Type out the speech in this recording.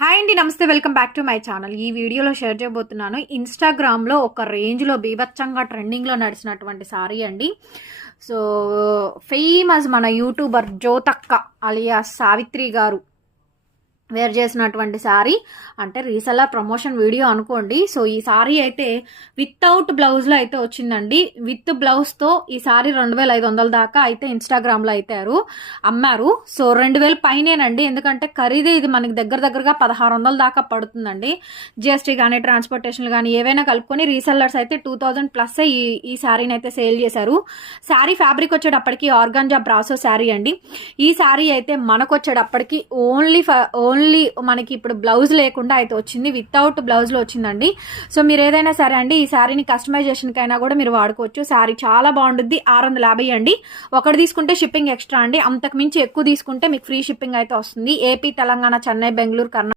Hi అండి, నమస్తే. Welcome back to my channel. ఈ వీడియోలో షేర్ చేయబోతున్నాను. ఇన్స్టాగ్రామ్లో ఒక రేంజ్లో బీభత్సంగా ట్రెండింగ్లో నడిచినటువంటి సారీ అండి. సో ఫేమస్ మన యూట్యూబర్ జ్యోతక్క అలియాస్ సావిత్రి గారు వేర్ చేసినటువంటి శారీ, అంటే రీసెల్లర్ ప్రమోషన్ వీడియో అనుకోండి. సో ఈ శారీ అయితే వితౌట్ బ్లౌజ్లో అయితే వచ్చిందండి. విత్ బ్లౌజ్తో ఈ శారీ 2500 దాకా అయితే ఇన్స్టాగ్రామ్లో అయితే అమ్మారు. సో 2000 పైనేనండి, ఎందుకంటే ఖరీదే ఇది మనకి దగ్గరగా 1600 దాకా పడుతుందండి. జిఎస్టీ కానీ ట్రాన్స్పోర్టేషన్ కానీ ఏవైనా కలుపుకొని రీసెల్లర్స్ అయితే 2000 ప్లస్ ఈ శారీని అయితే సేల్ చేశారు. శారీ ఫ్యాబ్రిక్ వచ్చేటప్పటికి ఆర్గాంజా బ్రాసో శారీ అండి. ఈ శారీ అయితే మనకు వచ్చేటప్పటికి ఓన్లీ మనకి ఇప్పుడు బ్లౌజ్ లేకుండా అయితే వచ్చింది, వితౌట్ బ్లౌజ్లో వచ్చిందండి. సో మీరు ఏదైనా సరే అండి, ఈ శారీని కస్టమైజేషన్కి అయినా కూడా మీరు వాడుకోవచ్చు. శారీ చాలా బాగుంటుంది. 650 అండి. ఒకటి తీసుకుంటే షిప్పింగ్ ఎక్స్ట్రా అండి. అంతకు మించి ఎక్కువ తీసుకుంటే మీకు ఫ్రీ షిప్పింగ్ అయితే వస్తుంది. ఏపీ, తెలంగాణ, చెన్నై, బెంగళూరు, కర్ణాటక